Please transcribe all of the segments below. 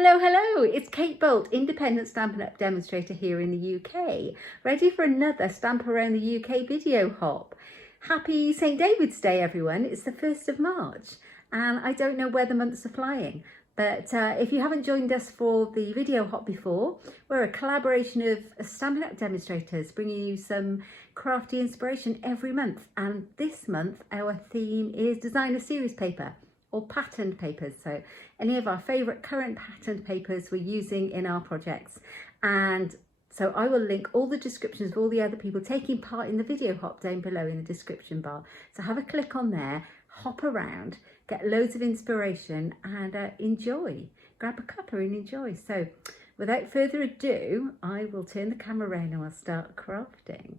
Hello, hello, it's Kate Bolt, independent Stampin' Up demonstrator here in the UK, ready for another Stamp Around the UK video hop. Happy St David's Day everyone, it's the 1st of March and I don't know where the months are flying, but if you haven't joined us for the video hop before, we're a collaboration of Stampin' Up demonstrators bringing you some crafty inspiration every month, and this month our theme is designer series paper or patterned papers. So any of our favourite current patterned papers we're using in our projects. And so I will link all the descriptions of all the other people taking part in the video hop down below in the description bar. So have a click on there, hop around, get loads of inspiration and enjoy. Grab a cuppa and enjoy. So without further ado, I will turn the camera around and I'll start crafting.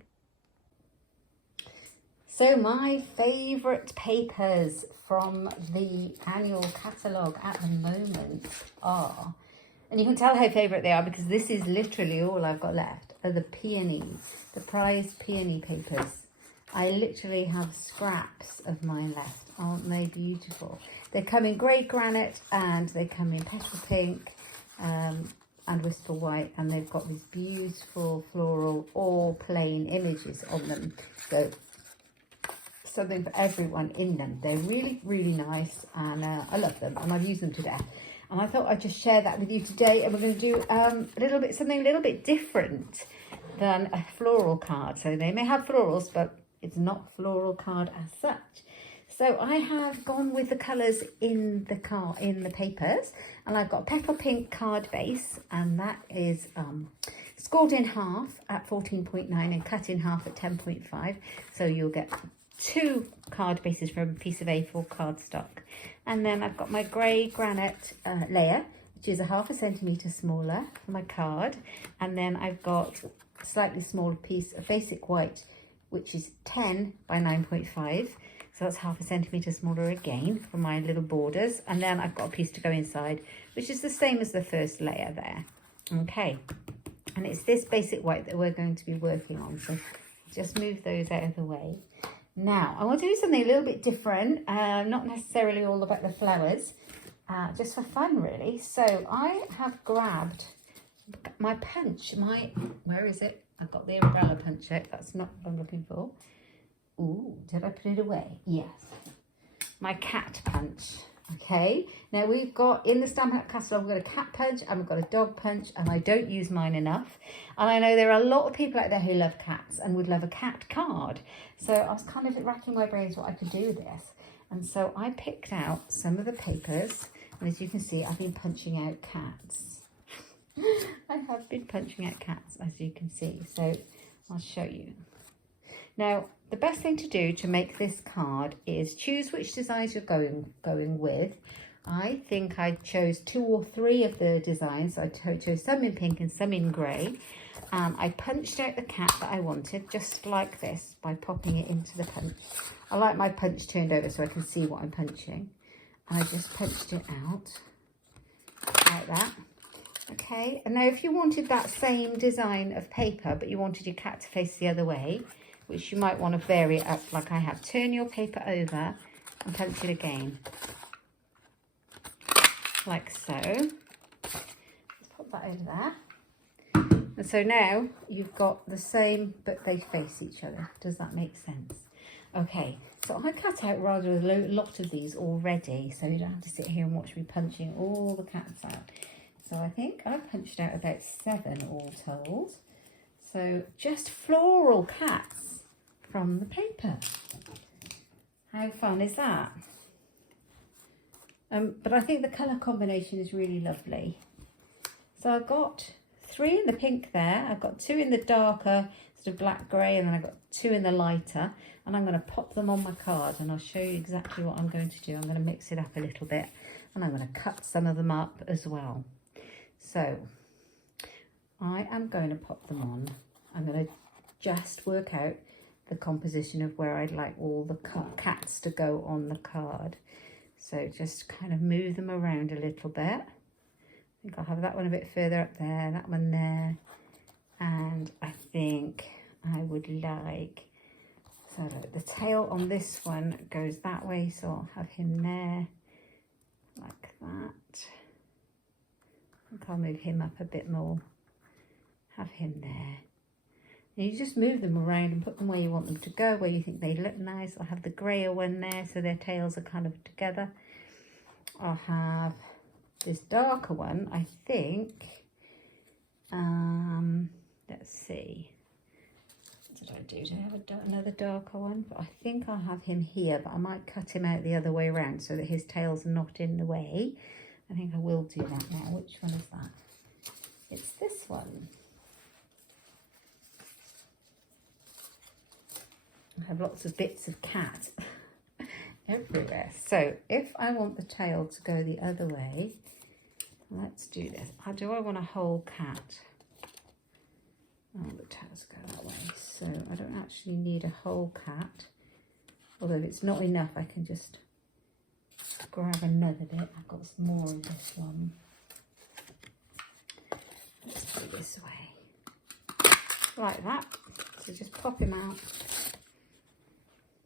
So my favourite papers from the annual catalogue at the moment are, and you can tell how favourite they are because this is literally all I've got left, are the peony, the prize peony papers. I literally have scraps of mine left. Aren't they beautiful? They come in grey granite and they come in petal pink and whisper white, and they've got these beautiful floral or plain images on them. So something for everyone in them. They're really, really nice and I love them and I've used them to death. And I thought I'd just share that with you today, and we're going to do something a little bit different than a floral card. So they may have florals, but it's not floral card as such. So I have gone with the colours in the papers, and I've got petal pink card base, and that is scored in half at 14.9 and cut in half at 10.5. So you'll get 2 card bases from a piece of A4 cardstock. And then I've got my grey granite layer, which is a ½ centimetre smaller for my card. And then I've got a slightly smaller piece of basic white, which is 10 by 9.5. So that's ½ centimetre smaller again for my little borders. And then I've got a piece to go inside, which is the same as the first layer there. Okay. And it's this basic white that we're going to be working on. So just move those out of the way. Now, I want to do something a little bit different, not necessarily all about the flowers, just for fun really. So I have grabbed my punch, where is it? I've got the umbrella punch out, that's not what I'm looking for. Ooh, did I put it away? Yes. My cat punch, okay. Now we've got, in the Stampin' Up catalogue, we've got a cat punch and we've got a dog punch, and I don't use mine enough. And I know there are a lot of people out there who love cats and would love a cat card. So I was kind of racking my brains what I could do with this. And so I picked out some of the papers, and as you can see, I've been punching out cats. I have been punching out cats, as you can see. So I'll show you. Now, the best thing to do to make this card is choose which designs you're going with. I think I chose 2 or 3 of the designs. So I chose some in pink and some in grey. I punched out the cat that I wanted, just like this, by popping it into the punch. I like my punch turned over so I can see what I'm punching. And I just punched it out, like that. Okay, and now if you wanted that same design of paper, but you wanted your cat to face the other way, which you might want to vary it up like I have, turn your paper over and punch it again. Like so. Let's pop that over there. And so now you've got the same, but they face each other. Does that make sense? Okay, so I cut out rather a lot of these already, so you don't have to sit here and watch me punching all the cats out. So I think I've punched out about 7 all told. So just floral cats from the paper. How fun is that? But I think the colour combination is really lovely. So I've got 3 in the pink there. I've got 2 in the darker sort of black grey, and then I've got 2 in the lighter. And I'm going to pop them on my card, and I'll show you exactly what I'm going to do. I'm going to mix it up a little bit, and I'm going to cut some of them up as well. So I am going to pop them on. I'm going to just work out the composition of where I'd like all the cats to go on the card. So just kind of move them around a little bit. I think I'll have that one a bit further up there, that one there. And I think I would like, so the tail on this one goes that way, so I'll have him there, like that. I'll move him up a bit more. Have him there. And you just move them around and put them where you want them to go, where you think they look nice. I'll have the grayer one there so their tails are kind of together. I'll have this darker one, I think. Let's see. What did I do? Did I have another darker one? But I think I'll have him here, but I might cut him out the other way around so that his tail's not in the way. I think I will do that now. Which one is that? It's this one. I have lots of bits of cat everywhere. So if I want the tail to go the other way, let's do this. Do I want a whole cat? Oh, the tails go that way. So I don't actually need a whole cat. Although if it's not enough, I can just grab another bit. I've got some more of this one. Let's do this way. Like that. So just pop him out.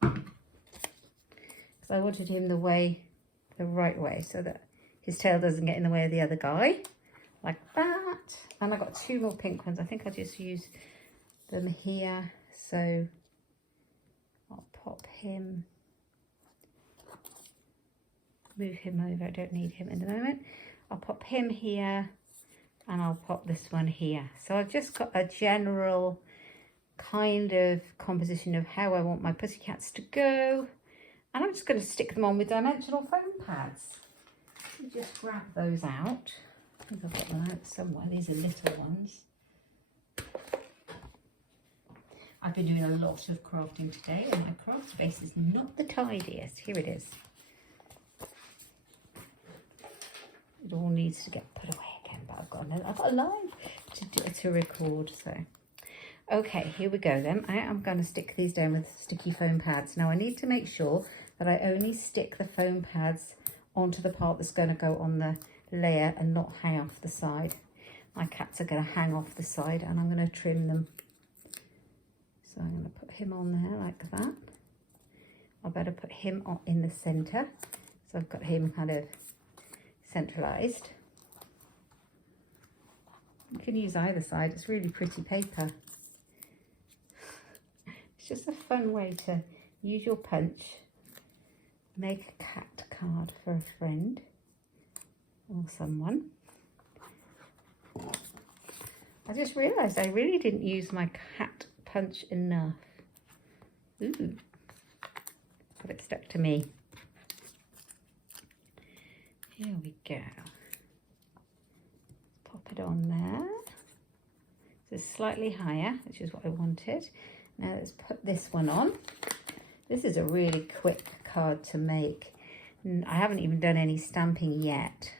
Because I wanted him the right way, so that his tail doesn't get in the way of the other guy. Like that. And I've got 2 more pink ones. I think I'll just use them here. So I'll pop him. Move him over. I don't need him in the moment. I'll pop him here. And I'll pop this one here. So I've just got a general kind of composition of how I want my pussycats to go. And I'm just going to stick them on with dimensional foam pads. Just grab those out. I think I've got them out somewhere. These are little ones. I've been doing a lot of crafting today, and my craft space is not the tidiest. Here it is. It all needs to get put away again, but I've got a live to record. So, okay, here we go then. I am going to stick these down with sticky foam pads. Now I need to make sure that I only stick the foam pads onto the part that's going to go on the layer and not hang off the side. My cats are going to hang off the side, and I'm going to trim them. So I'm going to put him on there like that. I better put him in the centre. So I've got him kind of centralised. You can use either side. It's really pretty paper. It's just a fun way to use your punch. Make a cat card for a friend or someone. I just realised I really didn't use my cat punch enough. Ooh, got it stuck to me. Here we go. Pop it on there. So it's slightly higher, which is what I wanted. Now let's put this one on. This is a really quick card to make. I haven't even done any stamping yet.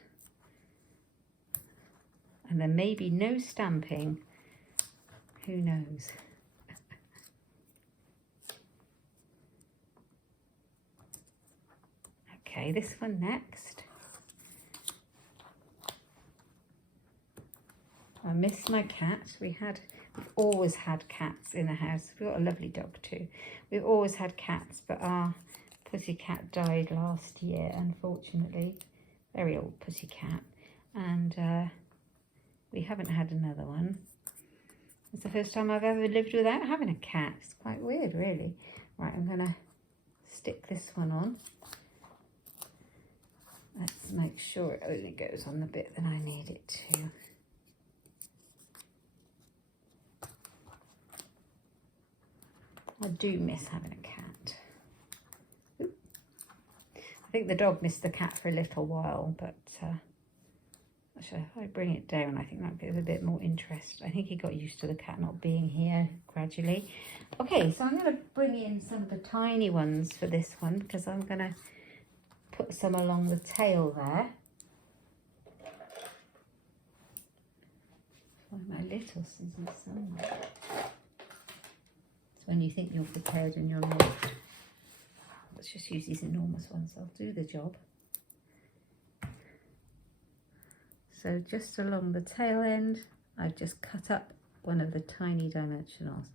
And there may be no stamping. Who knows? Okay, this one next. I missed my cat. We've always had cats in the house. We've got a lovely dog too. We've always had cats, but our pussycat died last year, unfortunately. Very old pussycat. And we haven't had another one. It's the first time I've ever lived without having a cat. It's quite weird, really. Right, I'm going to stick this one on. Let's make sure it only goes on the bit that I need it to. I do miss having a cat. Oop. I think the dog missed the cat for a little while, but actually, if I bring it down, I think that gives a bit more interest. I think he got used to the cat not being here gradually. Okay, so I'm going to bring in some of the tiny ones for this one, because I'm going to put some along the tail there. Find my little scissors somewhere. It's when you think you're prepared and you're not. Let's just use these enormous ones. I'll do the job. So just along the tail end, I've just cut up one of the tiny dimensionals.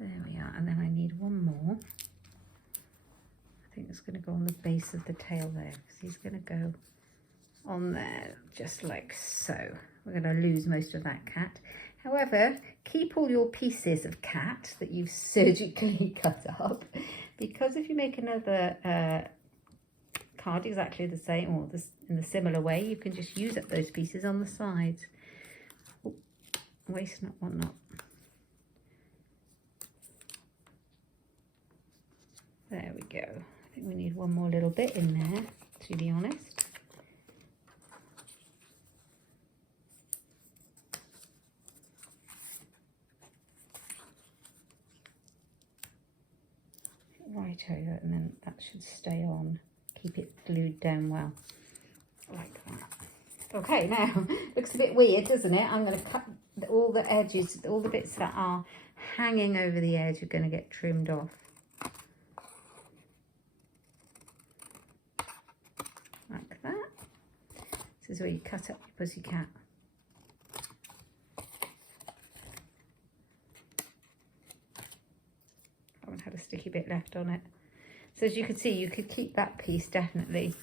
There we are, and then I need one more. I think it's going to go on the base of the tail there, because he's going to go on there just like so. We're going to lose most of that cat. However, keep all your pieces of cat that you've surgically cut up, because if you make another card exactly the same or in a similar way, you can just use up those pieces on the sides. Oh, waste not, want not. There we go. I think we need one more little bit in there, to be honest. Right over, and then that should stay on. Keep it glued down well, like that. Okay, now, looks a bit weird, doesn't it? I'm going to cut all the edges, all the bits that are hanging over the edge are going to get trimmed off. Like that. This is where you cut up your pussycat. Had a sticky bit left on it, so as you can see, you could keep that piece definitely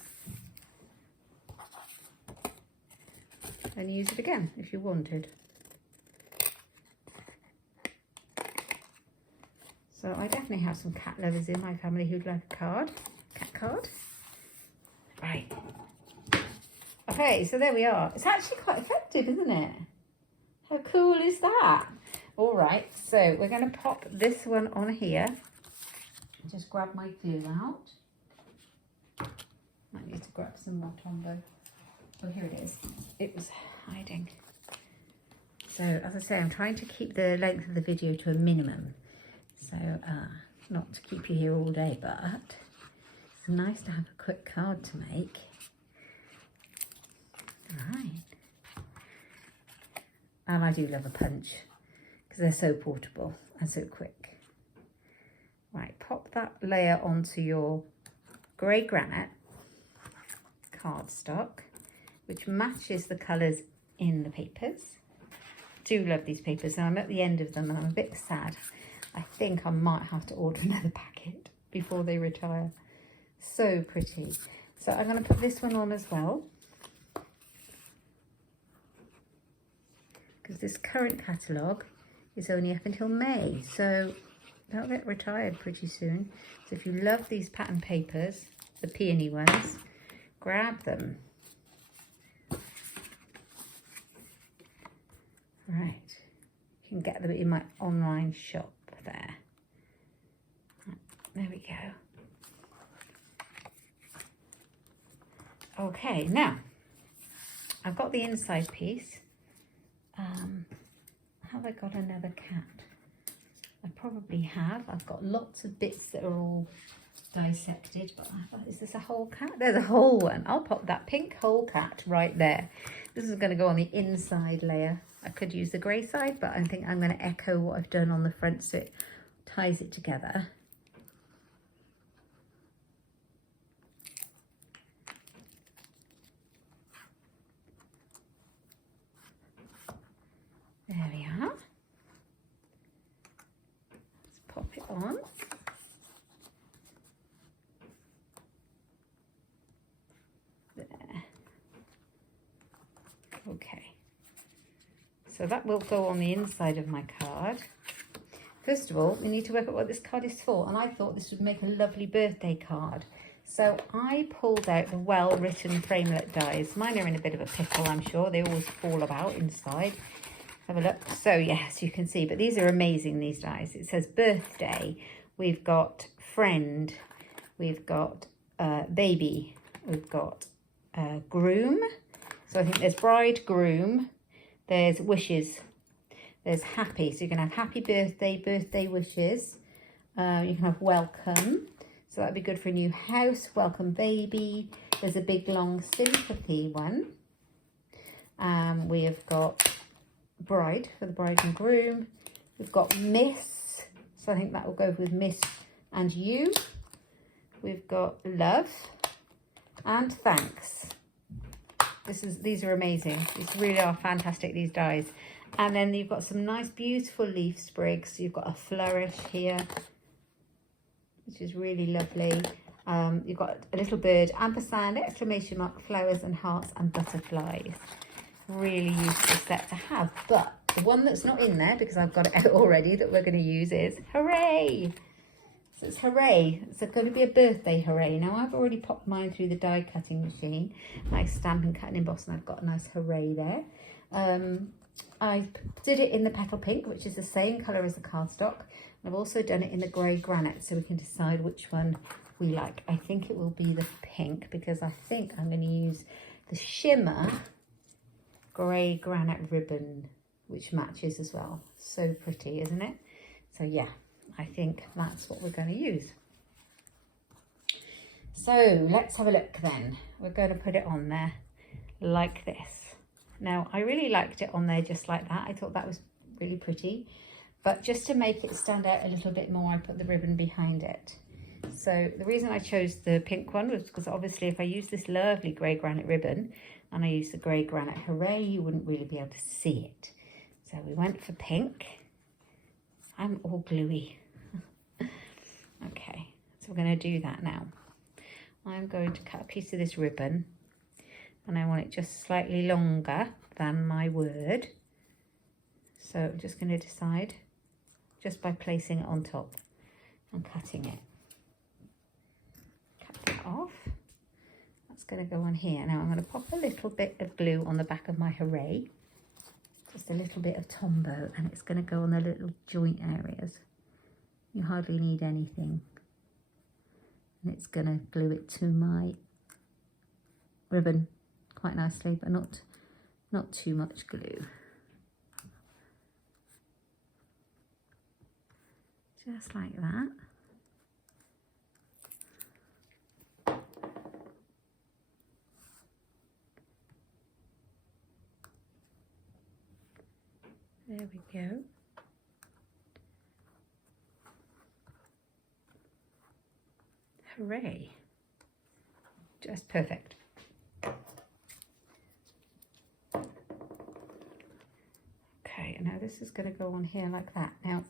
and use it again if you wanted. So I definitely have some cat lovers in my family who'd like a cat card. Right, okay, so there we are. It's actually quite effective, isn't it? How cool is that? All right, so we're going to pop this one on here. Just grab my glue out. Might need to grab some more Tombow. Oh, here it is. It was hiding. So, as I say, I'm trying to keep the length of the video to a minimum. So, not to keep you here all day, but it's nice to have a quick card to make. Right. And I do love a punch, because they're so portable and so quick. Right, pop that layer onto your grey granite cardstock, which matches the colours in the papers. Do love these papers, and I'm at the end of them and I'm a bit sad. I think I might have to order another packet before they retire. So pretty. So I'm going to put this one on as well, because this current catalogue is only up until May, so they'll get retired pretty soon. So if you love these pattern papers, the peony ones, grab them. Right, you can get them in my online shop there. There we go. Okay, now I've got the inside piece. Have I got another cat? I probably have. I've got lots of bits that are all dissected, but is this a whole cat? There's a whole one. I'll pop that pink whole cat right there. This is going to go on the inside layer. I could use the grey side, but I think I'm going to echo what I've done on the front so it ties it together. There we are. Let's pop it on. There. Okay. So that will go on the inside of my card. First of all, we need to work out what this card is for, and I thought this would make a lovely birthday card. So I pulled out the well-written framelit dies. Mine are in a bit of a pickle, I'm sure. They always fall about inside. Have a look. So yes, you can see, but these are amazing, these dies. It says birthday. We've got friend. We've got baby. We've got groom. So I think there's bride, groom. There's wishes. There's happy. So you can have happy birthday, birthday wishes. You can have welcome. So that'd be good for a new house. Welcome baby. There's a big long sympathy one. We have got bride for the bride and groom. We've got miss. So I think that will go with miss and you. We've got love and thanks. These are amazing. These really are fantastic, these dies. And then you've got some nice, beautiful leaf sprigs. You've got a flourish here, which is really lovely. You've got a little bird, ampersand, exclamation mark, flowers and hearts and butterflies. Really useful set to have. But the one that's not in there, because I've got it out already, that we're going to use is Hooray! So it's Hooray. It's going to be a birthday Hooray. Now I've already popped mine through the die cutting machine. Nice Stampin' Cut and Emboss, and I've got a nice Hooray there. I did it in the Petal Pink, which is the same colour as the cardstock. I've also done it in the grey granite, so we can decide which one we like. I think it will be the pink, because I think I'm going to use the shimmer grey granite ribbon, which matches as well. So pretty, isn't it? So yeah, I think that's what we're going to use. So let's have a look then. We're going to put it on there like this. Now, I really liked it on there just like that. I thought that was really pretty. But just to make it stand out a little bit more, I put the ribbon behind it. So the reason I chose the pink one was because obviously if I use this lovely grey granite ribbon and I use the grey granite Hooray, you wouldn't really be able to see it. So we went for pink. I'm all gluey. Okay, so we're going to do that now. I'm going to cut a piece of this ribbon, and I want it just slightly longer than my word. So I'm just going to decide just by placing it on top and cutting it. Cut that off. That's going to go on here. Now I'm going to pop a little bit of glue on the back of my Hooray. Just a little bit of Tombow, and it's going to go on the little joint areas. You hardly need anything. And it's going to glue it to my ribbon quite nicely, but not too much glue. Just like that. There we go. Hooray. Just perfect. Okay, now this is going to go on here like that. Now,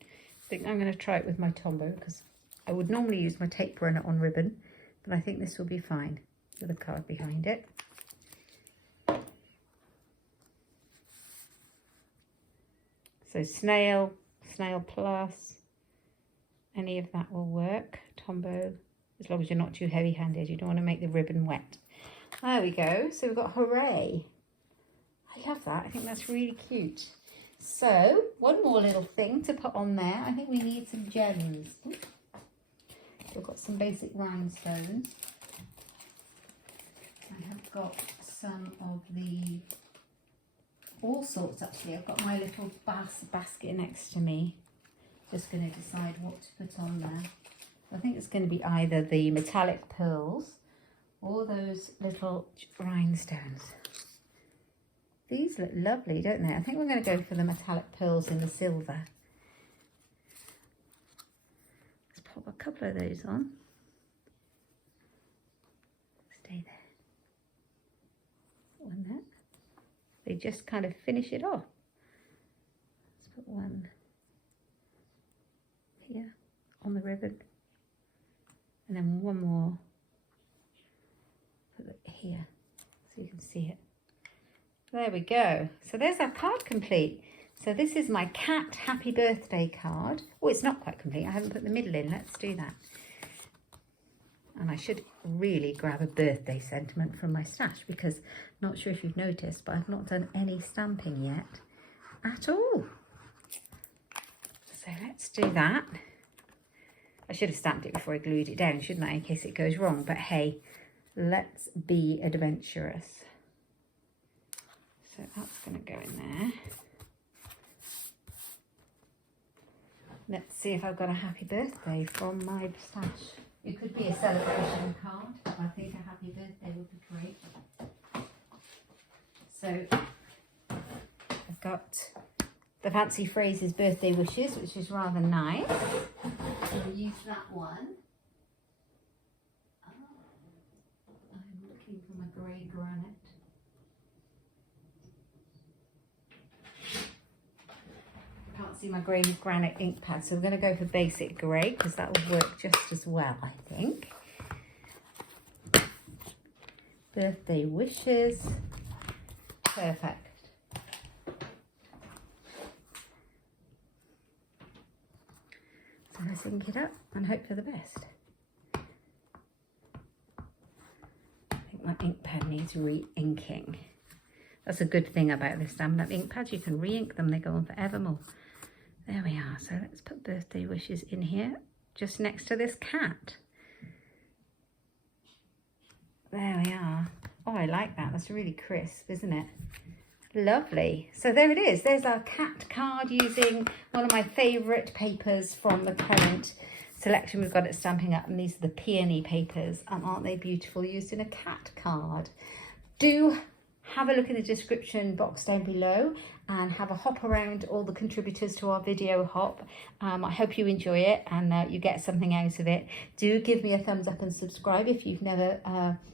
I think I'm going to try it with my Tombow, because I would normally use my tape runner on ribbon, but I think this will be fine with a card behind it. So snail, snail plus, any of that will work. Tombow, as long as you're not too heavy-handed. You don't want to make the ribbon wet. There we go. So we've got Hooray. I love that. I think that's really cute. So one more little thing to put on there. I think we need some gems. We've got some basic rhinestones. I have got some of the all sorts actually. I've got my little basket next to me. Just going to decide what to put on there. I think it's going to be either the metallic pearls or those little rhinestones. These look lovely, don't they? I think we're going to go for the metallic pearls in the silver. Let's pop a couple of those on. Stay there. One there. They just kind of finish it off. Let's put one here on the ribbon, and then one more, put it here so you can see it. There we go. So there's our card complete. So this is my cat happy birthday card. Oh, it's not quite complete. I haven't put the middle in. Let's do that. And I should really grab a birthday sentiment from my stash, because I'm not sure if you've noticed, but I've not done any stamping yet at all. So let's do that. I should have stamped it before I glued it down, shouldn't I, in case it goes wrong. But hey, let's be adventurous. So that's going to go in there. Let's see if I've got a happy birthday from my stash. It could be a celebration card. I think a happy birthday would be great. So I've got the Fancy Phrases birthday wishes, which is rather nice. We'll use that one. I'm looking for my grey granite. see my grey granite ink pad. So we're going to go for basic grey because that will work just as well, I think. Birthday wishes. Perfect. So let's ink it up and hope for the best. I think my ink pad needs re-inking. That's a good thing about this Stampin' Up ink pads. You can re-ink them, they go on forevermore. There we are. So let's put birthday wishes in here, just next to this cat. There we are. Oh, I like that. That's really crisp, isn't it? Lovely. So there it is. There's our cat card using one of my favourite papers from the current selection we've got at Stampin' Up. And these are the Peony papers. And aren't they beautiful, used in a cat card? Do have a look in the description box down below and have a hop around all the contributors to our video hop. I hope you enjoy it and you get something out of it. Do give me a thumbs up and subscribe if you've never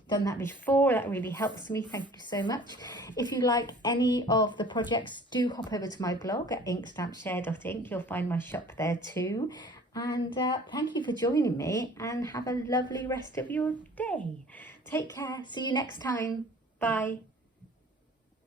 done that before. That really helps me. Thank you so much. If you like any of the projects, do hop over to my blog at inkstampshare.ink. You'll find my shop there too. And thank you for joining me and have a lovely rest of your day. Take care. See you next time. Bye.